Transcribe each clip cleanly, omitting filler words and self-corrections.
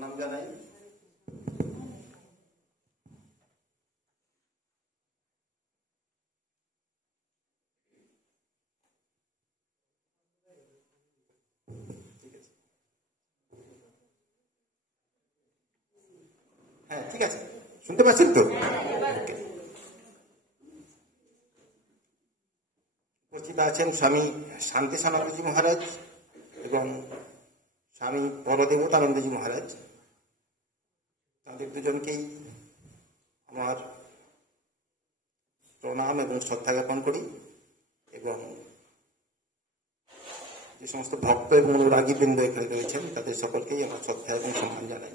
প্রণাম জানাই। হ্যাঁ, ঠিক আছে, শুনতে পাচ্ছেন তো? উপস্থিত আছেন স্বামী শান্তি সানাপতি মহারাজ এবং স্বামী বড়দেবতানন্দজি মহারাজ। তাদের দুজনকেই আমার প্রণাম এবং শ্রদ্ধা জ্ঞাপন করি এবং যে সমস্ত ভক্ত এবং অনুরাগীবৃন্দ এখানে রয়েছেন তাদের সকলকেই আমার শ্রদ্ধা এবং সম্মান জানাই।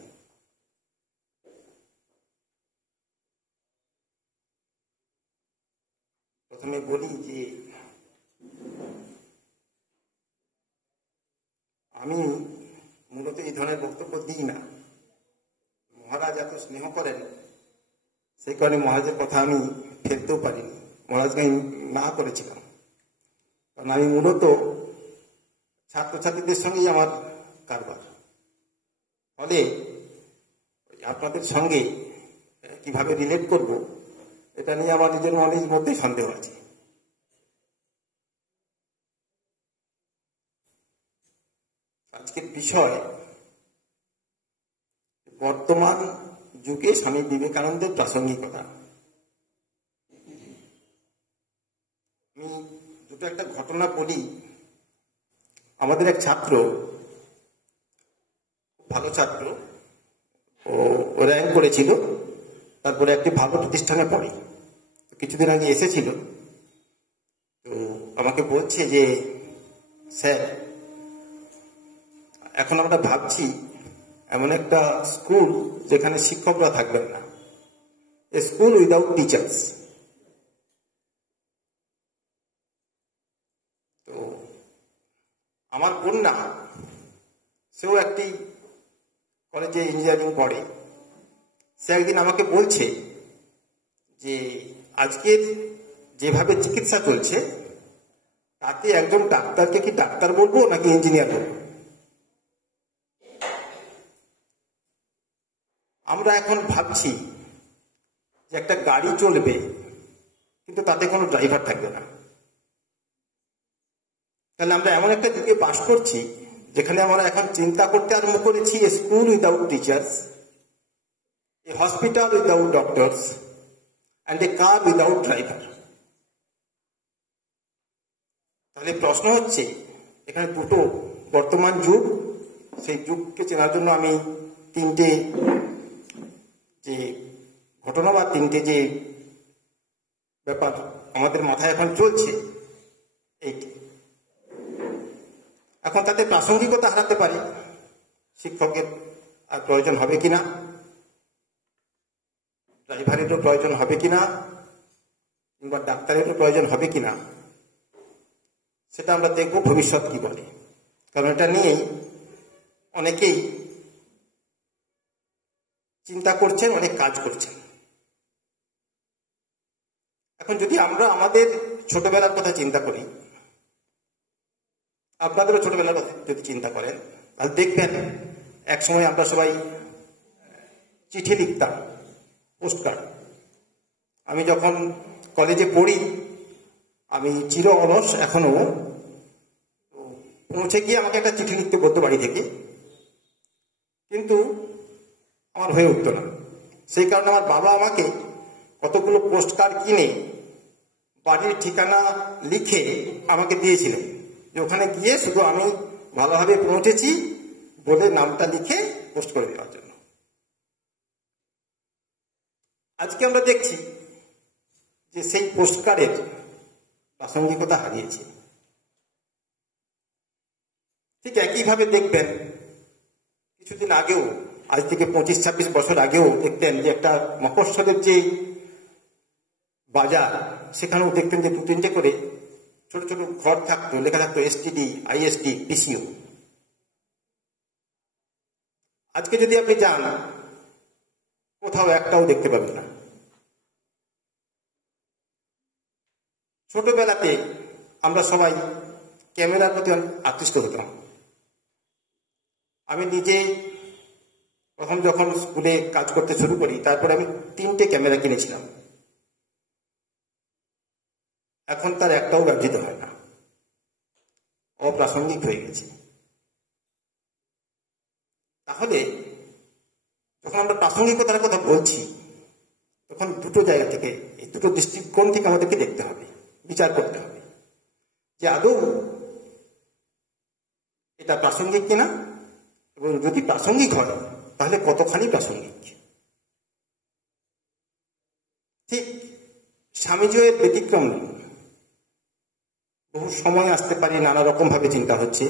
প্রথমে বলি যে আমি মূলত এই ধরনের বক্তব্য দিই না। মহারাজ এত স্নেহ করেন, সেই কারণে মহারাজের কথা আমি ফেলতেও পারিনি, মহারাজকে আমি না করেছিলাম। কারণ আমি মূলত ছাত্রছাত্রীদের সঙ্গেই আমার কারবার, ফলে আপনাদের সঙ্গে কিভাবে রিলেট করব এটা নিয়ে আমার নিজের মনের মধ্যে সন্দেহ আছে। আজকের বিষয় বর্তমান যুগে স্বামী বিবেকানন্দের প্রাসঙ্গিকতা। আমি দুটো একটা ঘটনা বলি। আমাদের এক ছাত্র, ভালো ছাত্র, ও র্যাঙ্ক করেছিল, তারপরে একটি ভালো প্রতিষ্ঠানে পড়ে। কিছুদিন আগে এসেছিল, তো আমাকে বলছে যে স্যার, এখন আমরা ভাবছি এমন একটা স্কুল যেখানে শিক্ষকরা থাকবেন না, এ স্কুল উইদাউট টিচার্স। তো আমার কন্যা, সেও একটি কলেজে ইঞ্জিনিয়ারিং পড়ে, সে একদিন আমাকে বলছে যে আজকের যেভাবে চিকিৎসা চলছে তাতে একজন ডাক্তারকে কি ডাক্তার বলবো নাকি ইঞ্জিনিয়ার বলবো? আমরা এখন ভাবছি যে একটা গাড়ি চলবে কিন্তু তাতে কোনো ড্রাইভার থাকবে না। তাহলে আমরা এমন একটা যুগে বাস করছি যেখানে আমরা এখন চিন্তা করতে আরম্ভ করেছি a school without teachers, a hospital without doctors and a car without driver. তাহলে প্রশ্ন হচ্ছে, এখানে দুটো বর্তমান যুগ, সেই যুগকে চেনার জন্য আমি তিনটে যে ঘটনা বা তিনটে যে ব্যাপার আমাদের মাথায় এখন চলছে, এইটি এখন তাতে প্রাসঙ্গিকতা হারাতে পারে। শিক্ষকের আর প্রয়োজন হবে কিনা, ড্রাইভারেরও প্রয়োজন হবে কিনা, কিংবা ডাক্তারেরও প্রয়োজন হবে কিনা, সেটা আমরা দেখব ভবিষ্যৎ কি বলে। কারণ এটা নিয়েই অনেকেই চিন্তা করছেন, অনেক কাজ করছেন। এখন যদি আমরা আমাদের ছোটবেলার কথা চিন্তা করি, আপনাদেরও ছোটবেলার কথা যদি চিন্তা করেন, তাহলে দেখবেন একসময় আমরা সবাই চিঠি লিখতাম, পোস্টকার্ড। আমি যখন কলেজে পড়ি, আমি চির অলস এখনো, পৌঁছে গিয়ে আমাকে একটা চিঠি লিখতে বলতো বাড়ি থেকে, কিন্তু আমার হয়ে উঠতো না। সেই কারণে আমার বাবা আমাকে কতগুলো পোস্টকার্ড কিনে বাড়ির ঠিকানা লিখে আমাকে দিয়েছিলেন, যে ওখানে গিয়ে শুধু আমি ভালোভাবে পৌঁছেছি বলে নামটা লিখে পোস্ট করে দেওয়ার জন্য। আজকে আমরা দেখছি যে সেই পোস্টকার্ডের প্রাসঙ্গিকতা হারিয়েছে। ঠিক একইভাবে দেখবেন কিছুদিন আগেও, আজ থেকে 25-26 বছর আগেও দেখতেন যে একটা মফস্বলের যে বাজার, সেখানেও দেখতেন যে 2-3টে করে ছোট ছোট ঘর থাকতো, লেখা থাকতো এসটিডি, আইএসডি, পিসিও। আজকে যদি আপনি যান, কোথাও একটাও দেখতে পাবেন না। ছোটবেলাতে আমরা সবাই ক্যামেরার প্রতি আকৃষ্ট হতাম। আমি নিজে যখন স্কুলে কাজ করতে শুরু করি তারপরে আমি 3টে ক্যামেরা কিনেছিলাম। এখন তার একটাও ব্যবহৃত হয় না, অপ্রাসঙ্গিক হয়ে গেছে। তাহলে যখন আমরা প্রাসঙ্গিকতার কথা বলছি তখন দুটো জায়গা থেকে, এই দুটো দৃষ্টিকোণ থেকে আমাদেরকে দেখতে হবে, বিচার করতে হবে যে আদৌ এটা প্রাসঙ্গিক কিনা, এবং যদি প্রাসঙ্গিক হয় তাহলে কতখানি প্রাসঙ্গিক। ঠিক স্বামীজিও এর ব্যতিক্রম নেই। বহু সময় আসতে পারে, নানা রকম ভাবে চিন্তা হচ্ছে।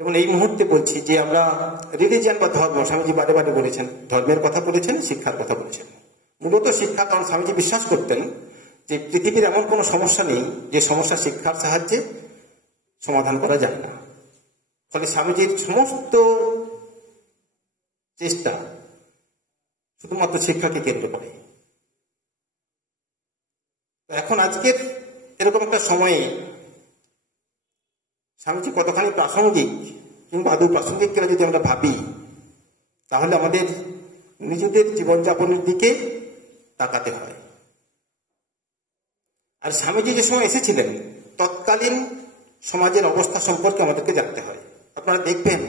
যেমন এই মুহূর্তে বলছি যে আমরা রিলিজিয়ান বা ধর্ম, স্বামীজি বারে বারে বলেছেন, ধর্মের কথা বলেছেন, শিক্ষার কথা বলেছেন। মূলত শিক্ষা, কারণ স্বামীজি বিশ্বাস করতেন যে পৃথিবীর এমন কোনো সমস্যা নেই যে সমস্যা শিক্ষার সাহায্যে সমাধান করা যায় না। ফলে স্বামীজির সমস্ত চেষ্টা শুধুমাত্র শিক্ষাকে কেন্দ্র করে। এখন আজকের এরকম একটা সময়ে স্বামীজি কতখানি প্রাসঙ্গিক কিংবা আদৌ প্রাসঙ্গিক কিনা যদি আমরা ভাবি, তাহলে আমাদের নিজেদের জীবনযাপনের দিকে তাকাতে হয়। আর স্বামীজি যে সময় এসেছিলেন তৎকালীন সমাজের অবস্থা সম্পর্কে আমাদেরকে জানতে হয়। আপনারা দেখবেন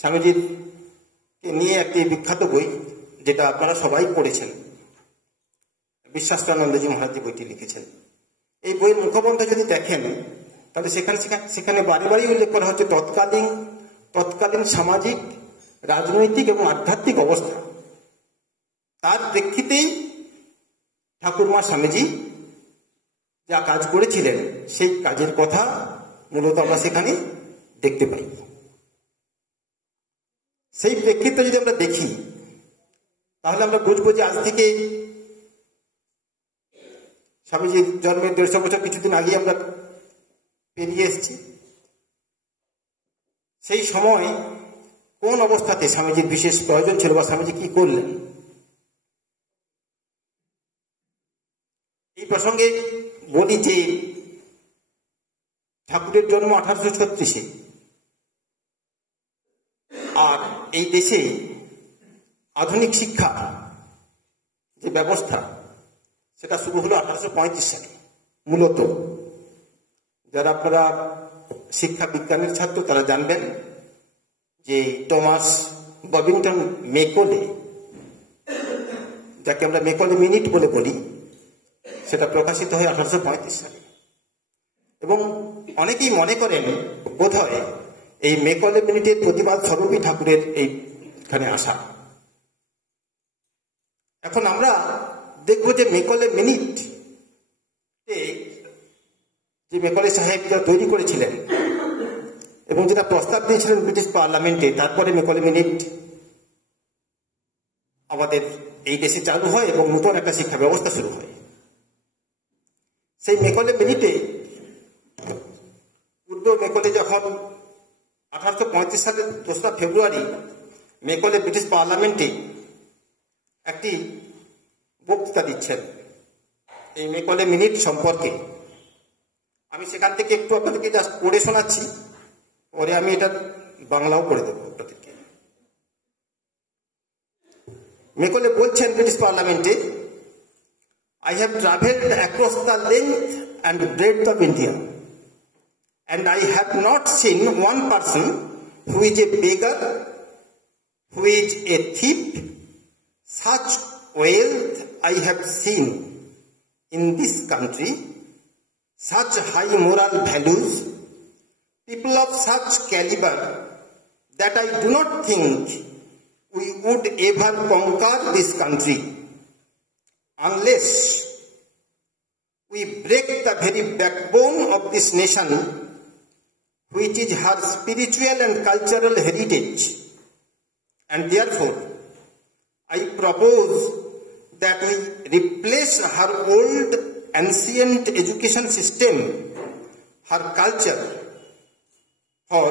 স্বামীজির নিয়ে একটি বিখ্যাত বই, যেটা আপনারা সবাই পড়েছেন, বিশ্বাসানন্দজি মহারাজ বইটি লিখেছেন। এই বইয়ের মুখবন্ধ যদি দেখেন তাহলে সেখানে বারে বারেই উল্লেখ করা হচ্ছে তৎকালীন সামাজিক, রাজনৈতিক এবং আধ্যাত্মিক অবস্থা। তার প্রেক্ষিতেই ঠাকুরমা স্বামীজি যা কাজ করেছিলেন সেই কাজের কথা মূলত আমরা সেখানে দেখতে পাই। সেই প্রেক্ষিতে যদি আমরা দেখি তাহলে আমরা বুঝবো যে আজ থেকে স্বামীজির জন্মের 150 বছর কিছুদিন আগে আমরা পেরিয়ে এসেছি। সেই সময় কোন অবস্থাতে স্বামীজির বিশেষ প্রয়োজন ছিল বা স্বামীজি কি করলেন, এই প্রসঙ্গে বলি যে ঠাকুরের জন্ম 1836-এ, আর এই দেশে আধুনিক শিক্ষা যে ব্যবস্থা সেটা শুরু হলো 1835 সালে। মূলত যারা আপনারা শিক্ষা বিজ্ঞানের ছাত্র তারা জানবেন যে টমাস ববিংটন মেকলে, যাকে আমরা মেকলে মিনিট বলে বলি, সেটা প্রকাশিত হয় 1835 সালে। এবং অনেকেই মনে করেন বোধহয় এই মেকলে মিনিটের প্রতিবাদ স্বরূপই ঠাকুরের এইখানে আসা। এখন আমরা দেখবো যে মেকলে মিনিট যে মেকলে সাহেব যা তৈরি করেছিলেন এবং যেটা প্রস্তাব দিয়েছিলেন ব্রিটিশ পার্লামেন্টে, তারপরে মেকলে মিনিট আমাদের এই দেশে চালু হয় এবং নতুন একটা শিক্ষা ব্যবস্থা শুরু হয়। সেই মেকলে মিনিটে পূর্ব মেকলে যখন 1835 সালের 2রা ফেব্রুয়ারি মেকলে ব্রিটিশ পার্লামেন্টে একটি বক্তৃতা দিচ্ছেন এই মেকলে মিনিট সম্পর্কে। আমি সেখান থেকে একটু আপনাদেরকে জাস্ট পড়ে শোনাচ্ছি, পরে আমি এটা বাংলাও করে দেবো আপনাদেরকে। মেকলে বলছেন ব্রিটিশ পার্লামেন্টে, I have travelled across the length and breadth of India, and I have not seen one person who is a beggar, who is a thief. Such wealth I have seen in this country, such high moral values, people of such caliber, that I do not think we would ever conquer this country unless we break the very backbone of this nation, which is her spiritual and cultural heritage. And therefore, I propose that we replace her old ancient education system, her culture. For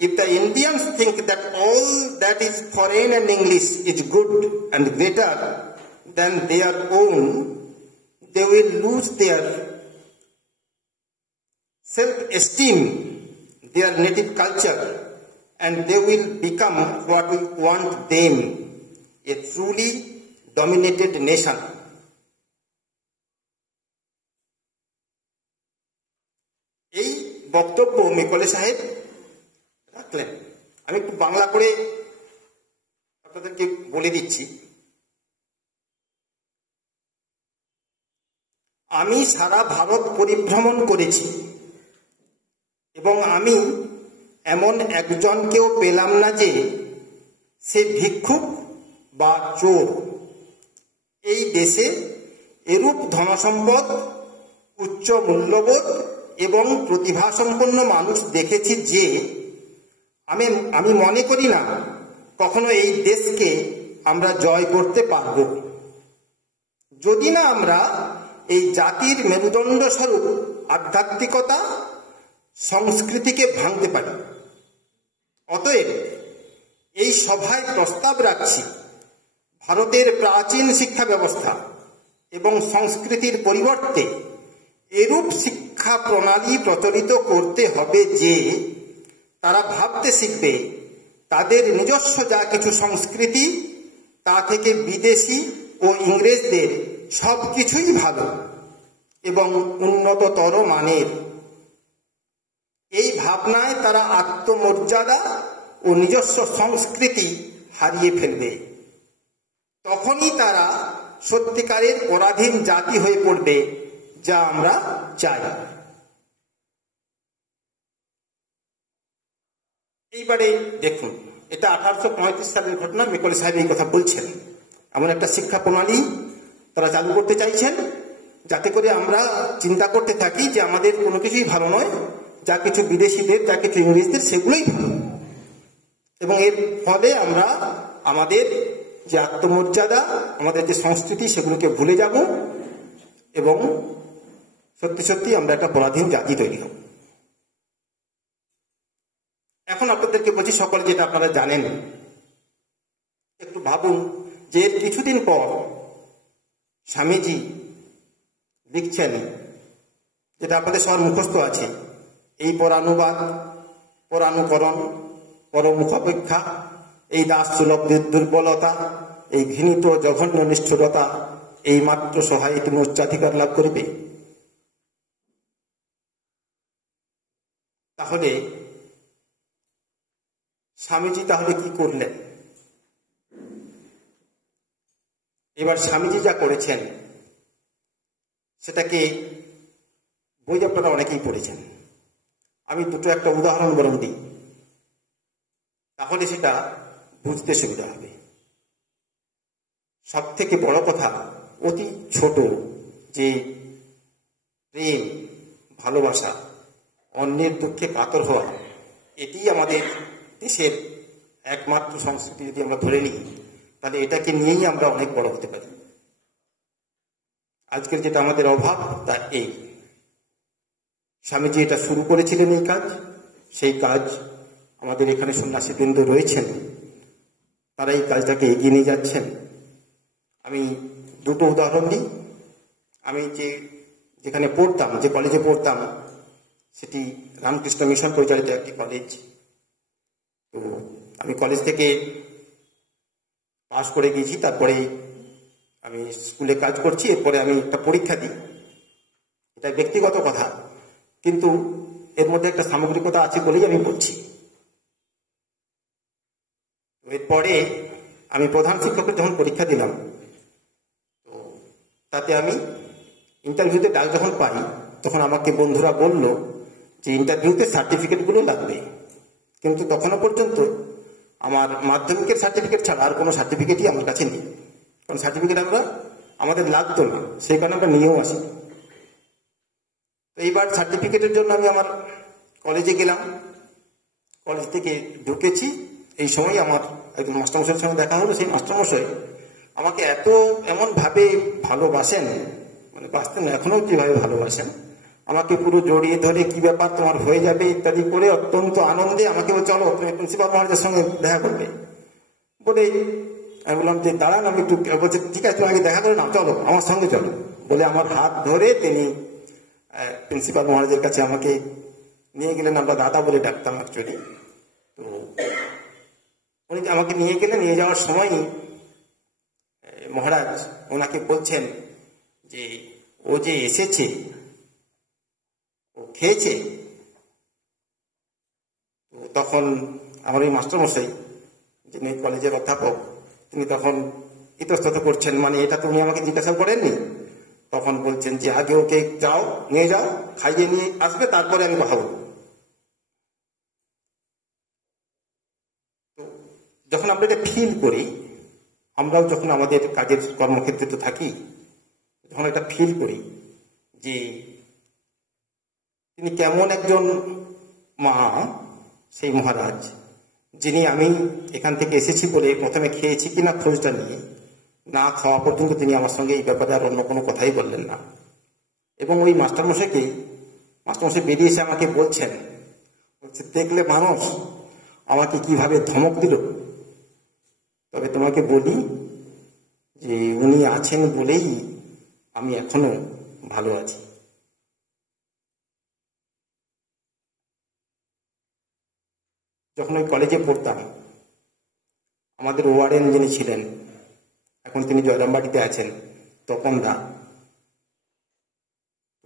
if the Indians think that all that is foreign and English is good and greater than their own, they will lose their self-esteem, their native culture, and they will become what we want them, a truly dominated nation. এই বক্তব্য Macaulay সাহেব রাখলেন। আমি একটু বাংলা করে আপনাদেরকে বলে দিচ্ছি। আমি সারা ভারত পরিভ্রমণ করেছি এবং আমি এমন একজনকেও পেলাম না যে সে ভিক্ষুক বা চোর। এই দেশে এরূপ ধনসম্পদ, উচ্চ মূল্যবোধ এবং প্রতিভাসম্পন্ন মানুষ দেখেছি যে আমি মনে করি না কখনো এই দেশকে আমরা জয় করতে পারব, যদি না আমরা এই জাতির মেরুদণ্ড স্বরূপ আধ্যাত্মিকতা, সংস্কৃতিকে ভাঙতে পারি। অতএব এই সভায় প্রস্তাব রাখছি, ভারতের প্রাচীন শিক্ষা ব্যবস্থা এবং সংস্কৃতির পরিবর্তে এরূপ শিক্ষা প্রণালী প্রচলিত করতে হবে যে তারা ভাবতে শিখবে তাদের নিজস্ব যা কিছু সংস্কৃতি তা থেকে বিদেশি ও ইংরেজদের সব কিছুই ভালো এবং উন্নততর মানের। এই ভাবনায় তারা আত্মমর্যাদা ও নিজস্ব সংস্কৃতি হারিয়ে ফেলবে। তখনই তারা সত্যিকারের পরাধীন জাতি হয়ে পড়বে, যা আমরা চাই। এইবারে দেখুন, এটা 1835 সালের ঘটনা। মেকলে সাহেব এই কথা বলছেন। এমন একটা শিক্ষা প্রণালী তারা চালু করতে চাইছেন যাতে করে আমরা চিন্তা করতে থাকি যে আমাদের কোনো কিছুই ভালো নয়, যা কিছু বিদেশিদের, যা কিছু ইংরেজদের, সেগুলোই ভালো। এবং এর ফলে আমরা আমাদের যে আত্মমর্যাদা, আমাদের যে সংস্কৃতি, সেগুলোকে ভুলে যাব এবং সত্যি সত্যি আমরা একটা পরাধীন জাতি তৈরি হব। এখন আপনাদেরকে বলছি, সকলে যেটা আপনারা জানেন, একটু ভাবুন যে কিছুদিন পর স্বামীজি লিখছেন, যেটা আপনাদের সবার মুখস্থ আছে, এই পরানুবাদ, পরানুকরণ, পরমুখাপেক্ষা, এই দাস সুলভ দুর্বলতা, এই ঘৃণিত জঘন্য নিষ্ঠুরতা, এই মাত্র সহায় তুমি উচ্চাধিকার লাভ করিবে। তাহলে স্বামীজি তাহলে কি করলেন? এবার স্বামীজি যা করেছেন সেটাকে বই আপনারা অনেকেই পড়েছেন। আমি দুটো একটা উদাহরণ বরং দিই, তাহলে সেটা বুঝতে সুবিধা হবে। সব থেকে বড় কথা, অতি ছোট যে প্রেম, ভালোবাসা, অন্যের দুঃখে কাতর হওয়া, এটি আমাদের দেশের একমাত্র সংস্কৃতি। যদি আমরা ধরে নিই, তাহলে এটাকে নিয়েই আমরা অনেক বড় হতে পারি। আজকের যেটা আমাদের অভাব, তা এই। স্বামীজি এটা শুরু করেছিলেন এই কাজ। সেই কাজ আমাদের এখানে সন্ন্যাসীবৃন্দ রয়েছেন, তারা এই কাজটাকে এগিয়ে নিয়ে যাচ্ছেন। আমি দুটো উদাহরণ দিই। আমি যেখানে পড়তাম, যে কলেজে পড়তাম, সেটি রামকৃষ্ণ মিশন পরিচালিত একটি কলেজ। তো আমি কলেজ থেকে পাশ করে গিয়েছি, তারপরে আমি স্কুলে কাজ করছি, এরপরে আমি একটা পরীক্ষা দিই। এটা ব্যক্তিগত কথা, কিন্তু এর মধ্যে একটা সামগ্রিকতা আছে বলেই আমি বলছি। এরপরে আমি প্রধান শিক্ষকের যখন পরীক্ষা দিলাম, তো তাতে আমি ইন্টারভিউতে ডাক যখন পাই, তখন আমাকে বন্ধুরা বলল যে ইন্টারভিউতে সার্টিফিকেটগুলো লাগবে। কিন্তু তখনও পর্যন্ত আমার মাধ্যমিকের সার্টিফিকেট ছাড়া আর কোনো সার্টিফিকেটই আমার কাছে নেই। কারণ সার্টিফিকেট আমাদের লাগতো না, সেই কারণে আমরা নিয়েও আসি। তো এইবার সার্টিফিকেটের জন্য আমি আমার কলেজে গেলাম। কলেজ থেকে ঢুকেছি, এই সময় আমার একজন মাস্টারমশাইয়ের সঙ্গে দেখা হলো। সেই মাস্টারমশাই আমাকে এমন ভাবে ভালোবাসেন, মানে বাঁচতেন এখনো যেভাবে ভালোবাসেন, আমাকে পুরো জড়িয়ে ধরে কি ব্যাপার তোমার হয়ে যাবে ইত্যাদি করে অত্যন্ত আনন্দে আমাকে চলো তুমি প্রিন্সিপাল মহারাজের সঙ্গে দেখা করবে বলে। আমি বললাম যে দাঁড়ান, আমি একটু, বলছে ঠিক আছে তুমি আগে দেখা করে নাও, চলো আমার সঙ্গে চলো বলে আমার হাত ধরে তিনি প্রিন্সিপাল মহারাজের কাছে আমাকে নিয়ে গেলেন। আমরা দাদা বলে ডাকতাম অ্যাকচুয়ালি। তো উনি আমাকে নিয়ে গেলেন। নিয়ে যাওয়ার সময় মহারাজ ওনাকে বলছেন যে ও যে এসেছে, ও খেয়েছে। তো তখন আমার ওই মাস্টারমশাই, যিনি কলেজের অধ্যাপক, তিনি তখন ইতস্তত করছেন, মানে এটা তো উনি আমাকে জিজ্ঞাসা করেননি। তখন বলছেন যে আগে ওকে যাও, নিয়ে যাও, খাইয়ে নিয়ে আসবে, তারপরে আমি কথা বলবো। তো যখন আমরা এটা ফিল করি, আমরাও যখন আমাদের কাজের কর্মক্ষেত্রে তো থাকি, যখন এটা ফিল করি যে তিনি কেমন একজন মা, সেই মহারাজ, যিনি আমি এখান থেকে এসেছি বলে প্রথমে খেয়েছি কিনা খোঁজটা নিয়ে না খাওয়া পর্যন্ত তিনি আমার সঙ্গে এই ব্যাপারে আর অন্য কোনো কথাই বললেন না। এবং ওই মাস্টারমশাই বেরিয়ে এসে আমাকে বলছেন, দেখলে মানুষ আমাকে কিভাবে ধমক দিল, তবে তোমাকে বলি যে উনি আছেন বলেই আমি এখনো ভালো আছি। যখন ওই কলেজে পড়তাম, আমাদের ওয়ার্ডেন যিনি ছিলেন, এখন তিনি জয়রামবাটিতে আছেন, তপন দা,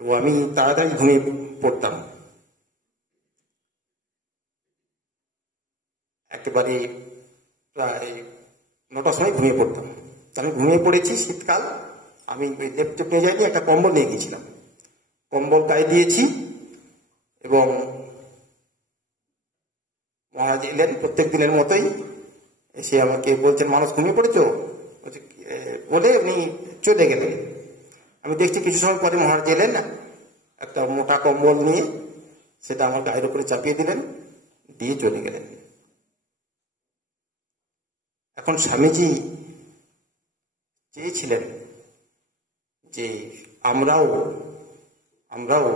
তো আমি তাড়াতাড়ি ঘুমিয়ে পড়তাম, একেবারে প্রায় 9টার সময় ঘুমিয়ে পড়তাম। আমি ঘুমিয়ে পড়েছি, শীতকাল, আমি ওই লেপটপ নিয়ে যাইনি, একটা কম্বল নিয়ে গেছিলাম, কম্বল গায়ে দিয়েছি এবং মহারাজ এলেন প্রত্যেক দিনের মতোই, এসে আমাকে বলছেন, মানুষ ঘুমিয়ে পড়েছো বলে উনি চলে গেলেন। আমি দেখছি কিছু সময় পরে মহারাজ এলেন, একটা মোটা কম্বল নিয়ে সেটা আমার গায়ের উপরে চাপিয়ে দিলেন, দিয়ে চলে গেলেন। এখন স্বামীজি চেয়েছিলেন যে আমরাও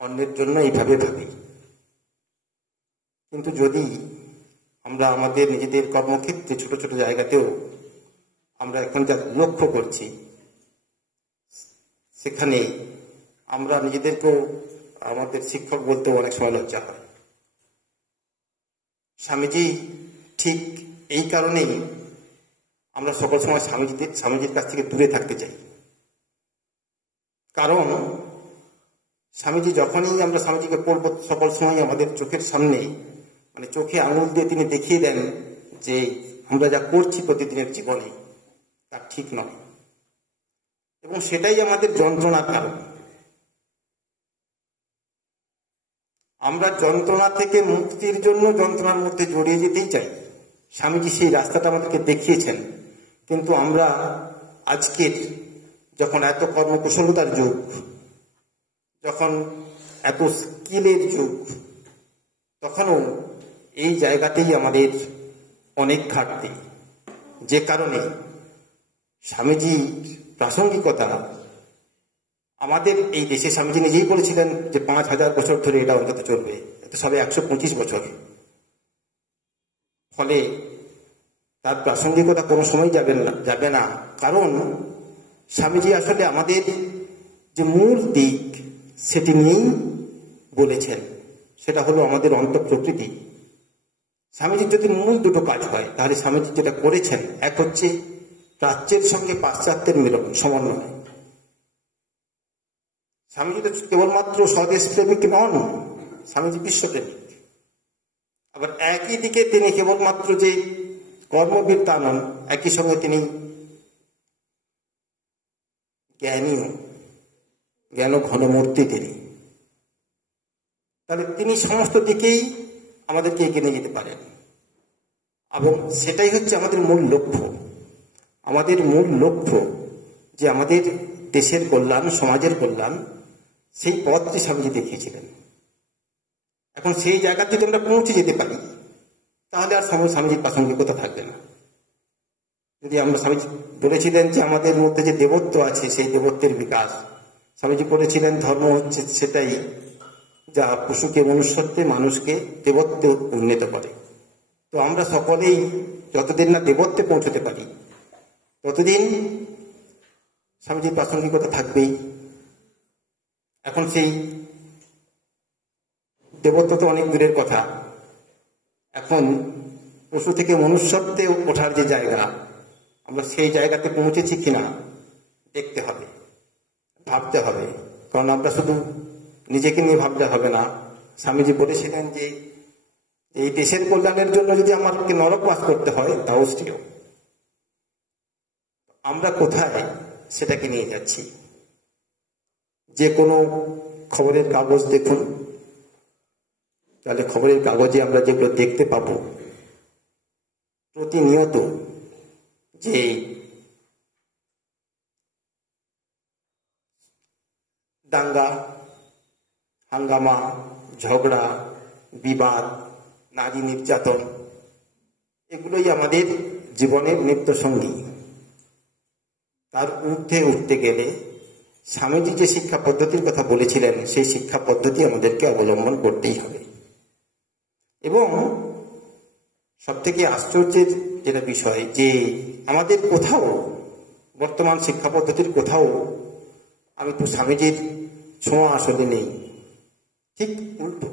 অন্যের জন্য এইভাবে ভাবি, কিন্তু যদি আমরা আমাদের নিজেদের কর্মক্ষেত্রে ছোট ছোট জায়গাতেও আমরা এখন যা লক্ষ্য করছি, সেখানে আমরা নিজেদেরকেও আমাদের শিক্ষক বলতেও অনেক সময় লজ্জা হয়। স্বামীজি ঠিক এই কারণেই আমরা সকল সময় স্বামীজির কাছ থেকে দূরে থাকতে চাই। কারণ স্বামীজি যখনই আমরা স্বামীজিকে পড়ব, সকল সময় আমাদের চোখের সামনে, মানে চোখে আঙুল দিয়ে তিনি দেখিয়ে দেন যে আমরা যা করছি প্রতিদিনের জীবনে তা ঠিক নয়, এবং সেটাই আমাদের যন্ত্রণার কারণ। আমরা যন্ত্রণা থেকে মুক্তির জন্য যন্ত্রণার মধ্যে জড়িয়ে যেতেই চাই। স্বামীজি সেই রাস্তাটা আমাদেরকে দেখিয়েছেন, কিন্তু আমরা আজকের যখন এত কর্মকুশলতার যুগ, যখন এত স্কিলের যুগ, তখনও এই জায়গাতেই আমাদের অনেক ঘাটতি, যে কারণে স্বামীজি প্রাসঙ্গিকতা আমাদের এই দেশে, স্বামীজি নিজেই বলেছিলেন যে 5000 বছর ধরে এটা অন্তত চলবে, এত সবে 125 বছর। ফলে তার প্রাসঙ্গিকতা কোনো সময় যাবে না, কারণ স্বামীজি আসলে আমাদের যে মূল দিক সেটি নিয়েই বলেছেন, সেটা হলো আমাদের অন্তঃপ্রকৃতি। স্বামীজির যদি মূল দুটো কাজ হয়, তাহলে স্বামীজি যেটা করেছেন, এক হচ্ছে প্রাচ্যের সঙ্গে পাশ্চাত্যের মিলন, সমন্বয়। স্বামীজি তো কেবলমাত্র স্বদেশ প্রেমিক নন, স্বামীজি বিশ্বপ্রেমিক। আবার একই দিকে তিনি কেবলমাত্র যে কর্মবীর তা নন, একই সঙ্গে তিনি জ্ঞান ঘনমূর্তি তিনি। তাহলে তিনি সমস্ত দিকেই আমাদেরকে এগিয়ে নিয়ে যেতে পারেন, এবং সেটাই হচ্ছে আমাদের মূল লক্ষ্য। আমাদের মূল লক্ষ্য যে আমাদের দেশের কল্যাণ, সমাজের কল্যাণ, সেই পথটি স্বামীজি দেখিয়েছিলেন। এখন সেই জায়গাতে যদি আমরা পৌঁছে যেতে পারি, তাহলে আর স্বামীজির প্রাসঙ্গিকতা থাকবে না। যদি আমরা, স্বামীজি বলেছিলেন যে আমাদের মধ্যে যে দেবত্ব আছে, সেই দেবত্বের বিকাশ। স্বামীজি বলেছিলেন ধর্ম হচ্ছে সেটাই যা পশুকে মনুষ্যত্বে, মানুষকে দেবত্বে উন্নীত করে। তো আমরা সকলেই যতদিন না দেবত্বে পৌঁছতে পারি, ততদিন স্বামীজির প্রাসঙ্গিকতা থাকবেই। এখন সেই দেবত্ব তো অনেক দূরের কথা, এখন পশু থেকে মনুষ্যত্বে ওঠার যে জায়গা, আমরা সেই জায়গাতে পৌঁছেছি কিনা দেখতে হবে, ভাবতে হবে। কারণ আমরা শুধু নিজেকে নিয়ে ভাবলে হবে না। স্বামীজি বলেছিলেন যে এই দেশের কল্যাণের জন্য যদি আমাকে নরকবাস করতে হয় তাও শ্রেয়। আমরা কোথায় সেটাকে নিয়ে যাচ্ছি? যে কোনো খবরের কাগজ দেখুন, তাহলে খবরের কাগজে আমরা যেগুলো দেখতে পাবো প্রতিনিয়ত, যে দাঙ্গা হাঙ্গামা, ঝগড়া, বিবাদ, নারী নির্যাতন, এগুলোই আমাদের জীবনের নিত্য সঙ্গী। তার ঊর্ধ্বে উঠতে গেলে স্বামীজি যে শিক্ষা পদ্ধতির কথা বলেছিলেন সেই শিক্ষা পদ্ধতি আমাদেরকে অবলম্বন করতেই হবে। এবং সব থেকে আশ্চর্যের যেটা বিষয়, যে আমাদের কোথাও বর্তমান শিক্ষা পদ্ধতির কোথাও আমি তো স্বামীজির ছোঁয়া আসলে নেই, ঠিক উল্টো।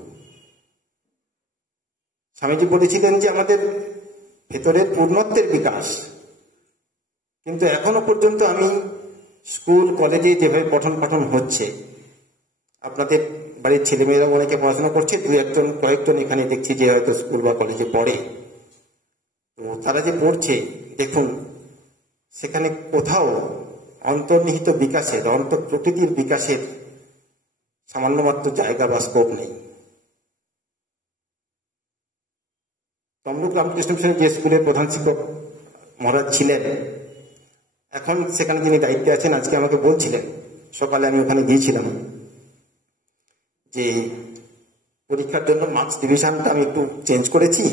স্বামীজি বলেছিলেন যে আমাদের ভেতরের পূর্ণত্বের বিকাশ, কিন্তু এখনো পর্যন্ত আমি স্কুল কলেজে যেভাবে পঠন পাঠন হচ্ছে, আপনাদের বাড়ির ছেলেমেয়েরা অনেকে পড়াশোনা করছে, কয়েকজন এখানে দেখছি যে হয়তো স্কুল বা কলেজে পড়ে, তো তারা যে পড়ছে দেখুন সেখানে কোথাও অন্তর্নিহিত বিকাশের, প্রকৃতির বিকাশের সামান্য মাত্র জায়গা বা স্কোপ নেই। তমলুক রামকৃষ্ণ মিশনের যে স্কুলের প্রধান শিক্ষক মহারাজ ছিলেন, এখন সেখানে যিনি দায়িত্বে আছেন, আজকে আমাকে বলছিলেন, সকালে আমি ওখানে গিয়েছিলাম, যে পরীক্ষার জন্য মার্কস ডিভিশনটা আমি একটু চেঞ্জ করেছি।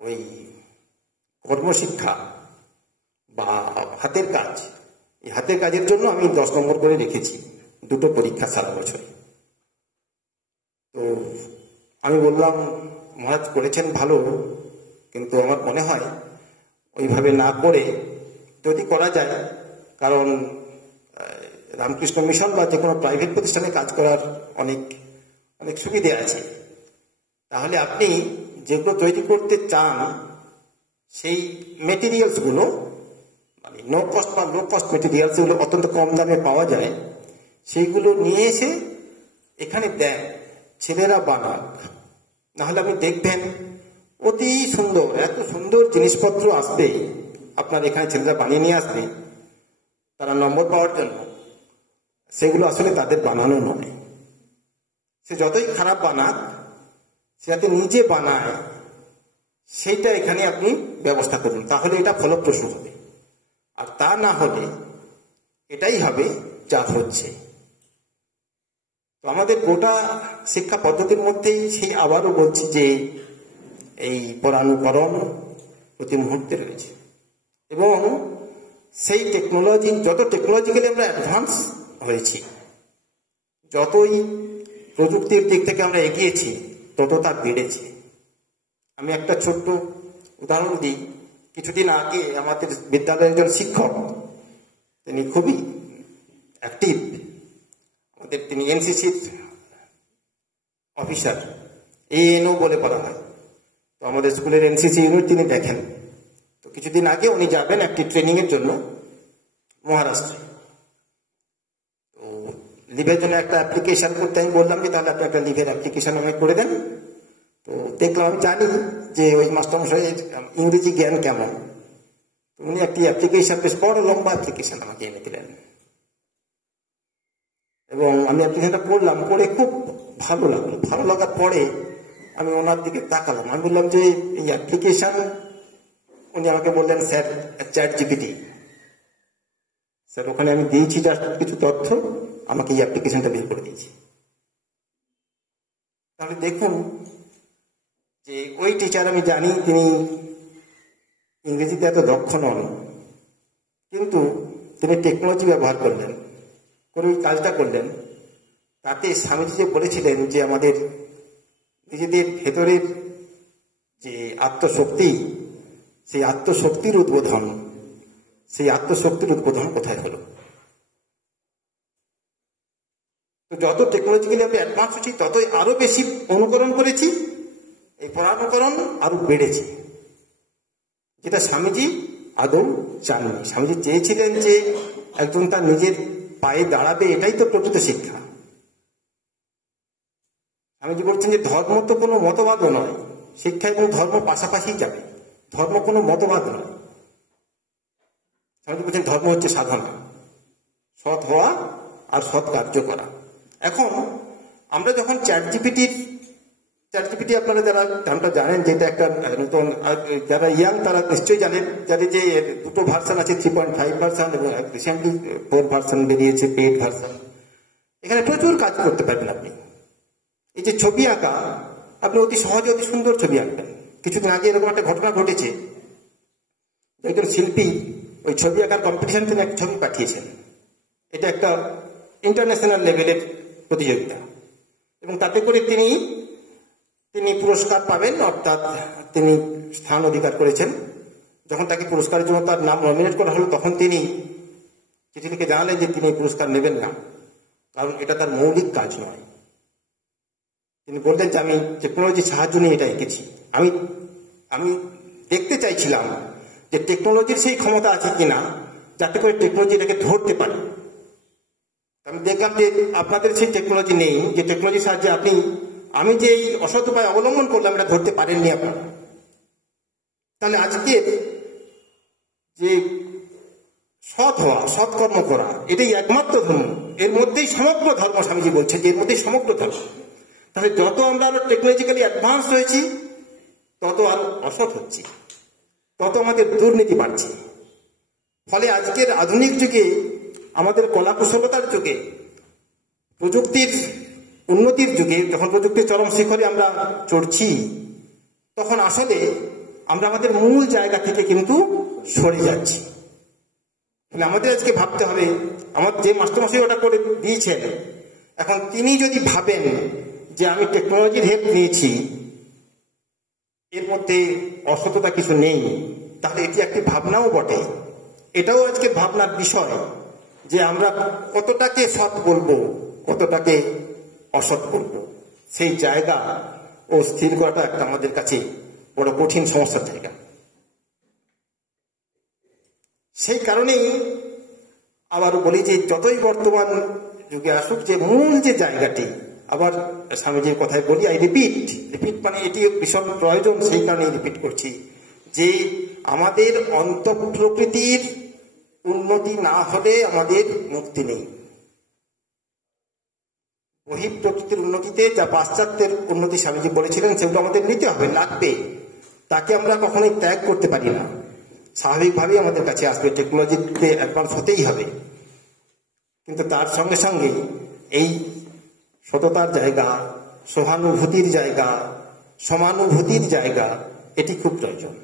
ওই কর্মশিক্ষা বা হাতের কাজ, এই হাতের কাজের জন্য আমি 10 নম্বর করে রেখেছি, 2টো পরীক্ষা সারা বছরে। তো আমি বললাম, মহারাজ করেছেন ভালো, কিন্তু আমার মনে হয় ওইভাবে না করে যদি করা যায়, কারণ রামকৃষ্ণ মিশন বা যে কোনো প্রাইভেট প্রতিষ্ঠানে কাজ করার অনেক অনেক সুবিধে আছে, তাহলে আপনি যেগুলো তৈরি করতে চান সেই মেটেরিয়ালসগুলো, মানে নো কস্ট বা লো কস্ট মেটেরিয়ালস, এগুলো অত্যন্ত কম দামে পাওয়া যায়, সেইগুলো নিয়ে এসে এখানে দেন, ছেলেরা বানাক। নাহলে আপনি দেখবেন অতি সুন্দর, এত সুন্দর জিনিসপত্র আসবে আপনার এখানে, ছেলেরা বানিয়ে নিয়ে আসবে তারা নম্বর পাওয়ার জন্য, সেগুলো আসলে তাদের বানানো নয়। সে যতই খারাপ বানাক, সে যাতে নিজে বানায় সেইটা এখানে আপনি ব্যবস্থা করুন, তাহলে এটা ফলপ্রসূ হবে। আর তা না হলে এটাই হবে যা হচ্ছে। তো আমাদের গোটা শিক্ষা পদ্ধতির মধ্যেই সেই, আবারও বলছি, যে এই পরানুকরণ প্রতি মুহূর্তে রয়েছে। এবং সেই টেকনোলজি, যত টেকনোলজিক্যালি আমরা অ্যাডভান্স হয়েছি, যতই প্রযুক্তির দিক থেকে আমরা এগিয়েছি, তত তা বেড়েছে। আমি একটা ছোট্ট উদাহরণ দিই। কিছুদিন আগে আমাদের বিদ্যালয়ের একজন শিক্ষক, তিনি খুবই অ্যাক্টিভ, আমাদের তিনি এনসিসির অফিসার, এএনও বলে বলা হয়। তো আমাদের স্কুলের এনসিসি ইউনিট তিনি দেখেন। তো কিছুদিন আগে উনি যাবেন একটি ট্রেনিং এর জন্য মহারাষ্ট্রে। তো লিভের জন্য একটা অ্যাপ্লিকেশন করতে আমি বললাম যে তাহলে আপনি একটা লিভের অ্যাপ্লিকেশন আমাকে করে দেন। তো দেখলাম, আমি জানি যে ওই মাস্টারমশাইয়ের ইংরেজি জ্ঞান কেমন, তো উনি একটি অ্যাপ্লিকেশন, বেশ বড় লম্বা অ্যাপ্লিকেশন আমাকে এনে দিলেন। এবং আমি অ্যাপ্লিকেশনটা পড়লাম, পড়ে খুব ভালো লাগলো। ভালো লাগার পরে আমি ওনার দিকে তাকালাম, আমি বললাম যে এই অ্যাপ্লিকেশন, উনি আমাকে বললেন, স্যার চ্যাট জিপিটি, স্যার ওখানে আমি দিয়েছি জাস্ট কিছু তথ্য, আমাকে এই অ্যাপ্লিকেশনটা বের করে দিয়েছি। তাহলে দেখুন যে ওই টিচার, আমি জানি তিনি ইংরেজিতে এত দক্ষ নন, কিন্তু তিনি টেকনোলজি ব্যবহার করলেন, করে ওই কাজটা করলেন। তাতে স্বামীজি যে বলেছিলেন যে আমাদের নিজেদের ভেতরের যে আত্মশক্তি, সেই আত্মশক্তির উদ্বোধন, সেই আত্মশক্তির উদ্বোধন কোথায় হলো? তো যত টেকনোলজিক্যালি আমরা অ্যাডভান্স হচ্ছি, ততই আরো বেশি অনুকরণ করেছি, এই পরানুকরণ আরো বেড়েছে, যেটা স্বামীজি আদৌ চাননি। স্বামীজি চেয়েছিলেন যে একজন তার নিজের পায়ে দাঁড়াবে, এটাই তো প্রকৃত শিক্ষা। স্বামীজি বলছেন যে ধর্ম তো কোনো মতবাদও নয়, শিক্ষা এবং ধর্ম পাশাপাশি যাবে, ধর্ম কোনো মতবাদ নয়। স্বামীজি বলছেন ধর্ম হচ্ছে সাধনা, সৎ হওয়া আর সৎ কার্য করা। এখন আমরা যখন চ্যাট জিপিটি আপনারা যারা নামটা জানেন, যেটা একটা নতুন, যারা ইয়াং তারা নিশ্চয়ই জানেন, যাদের যে দুটো ভার্সন আছে, 3.5 ভার্সন এবং রিসেন্টলি 4 ভার্সন বেরিয়েছে, পেইড ভার্সন। এখানে প্রচুর কাজ করতে পারবেন আপনি। এই যে ছবি আঁকা, আপনি অতি সহজে অতি সুন্দর ছবি আঁকবেন। কিছুদিন আগে এরকম একটা ঘটনা ঘটেছে, একজন শিল্পী ওই ছবি আঁকার কম্পিটিশন থেকে একটা ছবি পাঠিয়েছেন। এটা একটা ইন্টারন্যাশনাল লেভেলের প্রতিযোগিতা, এবং তাতে করে তিনি পুরস্কার পাবেন, অর্থাৎ তিনি স্থান অধিকার করেছেন। যখন তাকে পুরস্কারের জন্য তার নাম নমিনেট করা হলো, তখন তিনি চিঠি লিখে জানালেন যে তিনি পুরস্কার নেবেন না, কারণ এটা তার মৌলিক কাজ নয়। তিনি বললেন যে আমি টেকনোলজির সাহায্য নিয়ে এটা এঁকেছি। আমি দেখতে চাইছিলাম যে টেকনোলজির সেই ক্ষমতা আছে কিনা যাতে করে টেকনোলজি এটাকে ধরতে পারে। আমি দেখলাম যে আপনাদের সেই টেকনোলজি নেই, যে টেকনোলজির সাহায্যে আমি যে এই অসৎ উপায় অবলম্বন করলাম এটা ধরতে পারেননি আপনারা। তাহলে আজকে যে সৎ হওয়া, সৎকর্ম করা, এটাই একমাত্র ধর্ম, এর মধ্যেই সমগ্র ধর্ম। স্বামীজি বলছে যে এর মধ্যেই সমগ্র ধর্ম। তাহলে যত আমরা আরো টেকনোলজিক্যালি অ্যাডভান্স হয়েছি, তত আরো অসৎ হচ্ছি, তত আমাদের দুর্নীতি বাড়ছে। ফলে আজকের আধুনিক যুগে, আমাদের কলা কুশলতার যুগে, প্রযুক্তির উন্নতির যুগে, যখন প্রযুক্তির চরম শিখরে আমরা চড়ছি, তখন আসলে আমরা আমাদের মূল জায়গা থেকে কিন্তু সরে যাচ্ছি। তাহলে আমাদের আজকে ভাবতে হবে, আমার যে মাস্টারমশাই ওটা করে দিয়েছেন, এখন তিনি যদি ভাবেন যে আমি টেকনোলজির হেল্প নিয়েছি, এর মধ্যে অসততা কিছু নেই, তাহলে এটি একটি ভাবনাও বটে। এটাও আজকে ভাবনার বিষয় যে আমরা কতটাকে সৎ বলবো, কতটাকে অসৎ বলবো। সেই জায়গা ও স্থির করাটা একটা আমাদের কাছে বড় কঠিন সমস্যার জায়গা। সেই কারণেই আবার বলি যে যতই বর্তমান যুগে আসুক, যে মূল যে জায়গাটি, আবার স্বামীজির কথায় বলি, রিপিট মানে এটি ভীষণ প্রয়োজন, সেই কারণে রিপিট করছি যে আমাদের অন্তঃপ্রকৃতির উন্নতি না হলে আমাদের মুক্তি নেই। বহিঃপ্রকৃতির উন্নতিতে যা পাশ্চাত্যের উন্নতি স্বামীজি বলেছিলেন, সেগুলো আমাদের নিতে হবে, লাগবে। তাকে আমরা কখনোই ত্যাগ করতে পারি না, স্বাভাবিকভাবেই আমাদের কাছে আসবে, টেকনোলজিতে অ্যাডভান্স হতেই হবে। কিন্তু তার সঙ্গে সঙ্গে এই সততার জায়গা, সহানুভূতির জায়গা, সমানুভূতির জায়গা, এটি খুব প্রয়োজন।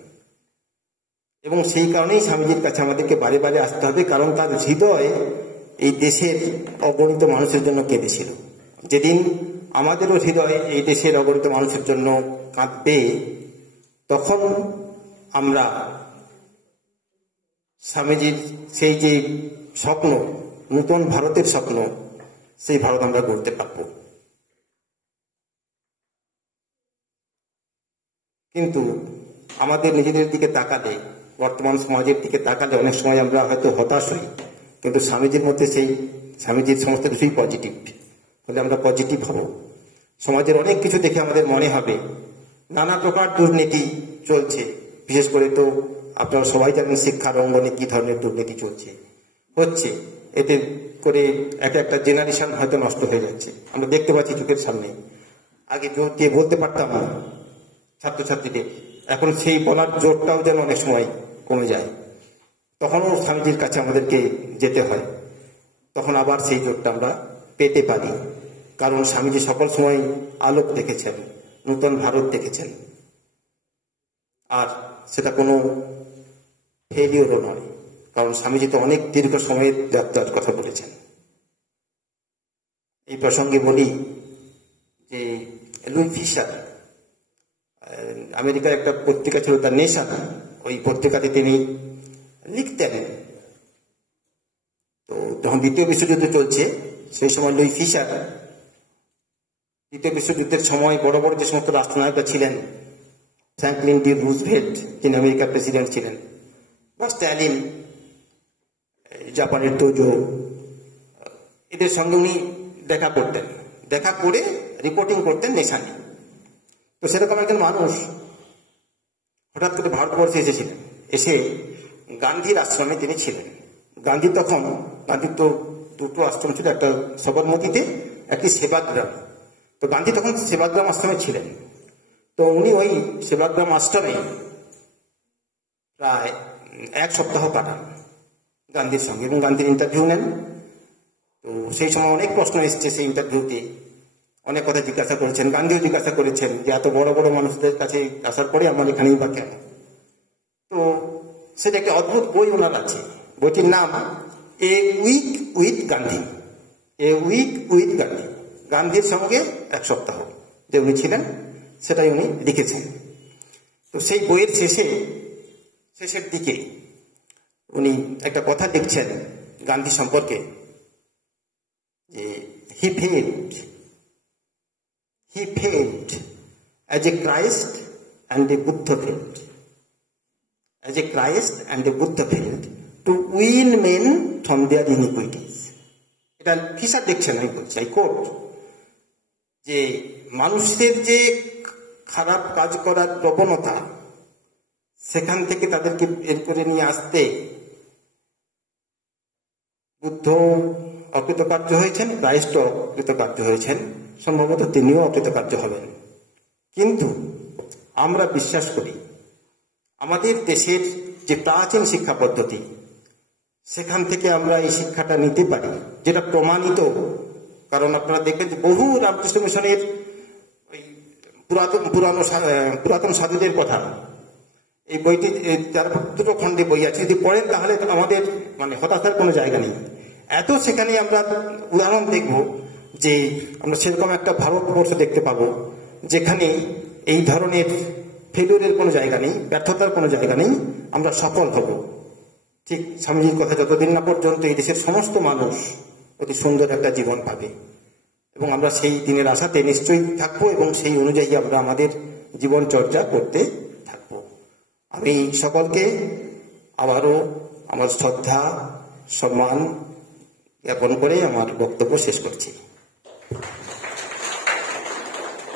এবং সেই কারণেই স্বামীজির কাছে আমাদেরকে বারে বারে আসতে হবে, কারণ তার হৃদয় এই দেশের অগণিত মানুষের জন্য কেঁদেছিল। যেদিন আমাদেরও হৃদয় এই দেশের অগণিত মানুষের জন্য কাঁদবে, তখন আমরা স্বামীজির সেই যে স্বপ্ন, নূতন ভারতের স্বপ্ন, সেই ভারত আমরা গড়তে পারব। কিন্তু আমাদের নিজেদের দিকে তাকালে, বর্তমান সমাজের দিকে তাকালে অনেক সময় আমরা হয়তো হতাশ হই, কিন্তু স্বামীজির মধ্যে স্বামীজির সমস্ত কিছুই পজিটিভ। ফলে আমরা পজিটিভ হব। সমাজের অনেক কিছু দেখে আমাদের মনে হবে নানা প্রকার দুর্নীতি চলছে, বিশেষ করে তো আপনারা সবাই জানেন শিক্ষার অঙ্গনে কি ধরনের দুর্নীতি হচ্ছে। এতে করে একটা জেনারেশন হয়তো নষ্ট হয়ে যাচ্ছে, আমরা দেখতে পাচ্ছি চোখের সামনে। আগে জোর দিয়ে বলতে পারতাম না ছাত্রছাত্রীদের, এখন সেই বলার জোরটাও যেন অনেক সময় কমে যায়। তখনও স্বামীজির কাছে আমাদেরকে যেতে হয়, তখন আবার সেই জোরটা আমরা পেতে পারি। কারণ স্বামীজি সকল সময় আলোক দেখেছেন, নূতন ভারত দেখেছেন, আর সেটা কোনো ফেলিওরও নয়। কারণ স্বামীজি তো অনেক দীর্ঘ সময়ের যাত্রার কথা বলেছেন। এই প্রসঙ্গে বলি যে লুই ফিশার, আমেরিকার একটা পত্রিকা ছিল দ্য নেশন, ওই পত্রিকাতে তিনি লিখতেন। তো যখন দ্বিতীয় বিশ্বযুদ্ধ চলছে, সেই সময় লুই ফিশার দ্বিতীয় বিশ্বযুদ্ধের সময় বড় বড় যে সমস্ত রাষ্ট্রনায়করা ছিলেন, ফ্র্যাঙ্কলিন ডি রুজভেল্ট, যিনি আমেরিকার প্রেসিডেন্ট ছিলেন, বা স্ট্যালিন, জাপানের তোজো, এদের সঙ্গে উনি দেখা করতেন, দেখা করে রিপোর্টিং করতেন নেশানে। তো সেরকম একজন মানুষ হঠাৎ করে ভারতবর্ষে এসেছিলেন, এসে গান্ধীর আশ্রমে তিনি ছিলেন। গান্ধীর তো দুটো আশ্রম ছিল, একটা সবরমতীতে, একটি সেবাগ্রাম। তো গান্ধী তখন সেবাগ্রাম আশ্রমে ছিলেন। তো উনি ওই সেবাগ্রাম আশ্রমে প্রায় 1 সপ্তাহ কাটান গান্ধীর সঙ্গে, এবং গান্ধীর ইন্টারভিউ নেন। তো সেই সময় অনেক প্রশ্ন এসছে সেই ইন্টারভিউতে, অনেক কথা জিজ্ঞাসা করেছেন, গান্ধীও জিজ্ঞাসা করেছেন যে এত বড় বড় মানুষদের কাছে আসার পরে আমার এখানেই বা কেন। তো সেটা একটা অদ্ভুত বই ওনার আছে, বইটির নাম a week with Gandhi. A week with Gandhi, গান্ধীর সঙ্গে 1 সপ্তাহ যে উনি ছিলেন, সেটাই উনি লিখেছেন। তো সেই বইয়ের শেষের দিকে উনি একটা কথা লিখছেন গান্ধী সম্পর্কে, যে হি failed as a Christ and a Buddha failed. As a Christ and a Buddha failed to win men from their iniquities. এটা ফিসার দেখছেন, আমি বলছি, এই কোট, যে মানুষের যে খারাপ কাজ করার প্রবণতা, সেখান থেকে তাদেরকে বের করে নিয়ে আসতে বুদ্ধ অকৃতকার্য হয়েছেন, ক্রাইস্ট অকৃতকার্য হয়েছেন, সম্ভবত তিনিও অকৃতকার্য হবেন। কিন্তু আমরা বিশ্বাস করি আমাদের দেশের যে প্রাচীন শিক্ষা পদ্ধতি, সেখান থেকে আমরা এই শিক্ষাটা নিতে পারি, যেটা প্রমাণিত। কারণ আপনারা দেখবেন যে বহু রামকৃষ্ণ মিশনের ওই পুরাতন সাধুদের কথা, এই বইটি 4 খণ্ডে বই আছে, যদি পড়েন তাহলে আমাদের হতাশার কোনো জায়গা নেই। এত সেখানে আমরা উদাহরণ দেখব যে আমরা সেরকম একটা ভারতবর্ষ দেখতে পাবো যেখানে এই ধরনের ফেলিওরের কোনো জায়গা নেই, ব্যর্থতার কোনো জায়গা নেই, আমরা সফল হব। ঠিক স্বামীজির কথা, যতদিন না পর্যন্ত এই দেশের সমস্ত মানুষ অতি সুন্দর একটা জীবন পাবে, এবং আমরা সেই দিনের আশাতে নিশ্চয়ই থাকবো, এবং সেই অনুযায়ী আমরা আমাদের জীবন চর্চা করতে থাকবো। আমি সকলকে আবারও আমার শ্রদ্ধা সম্মান জ্ঞাপন করে আমার বক্তব্য শেষ করছি।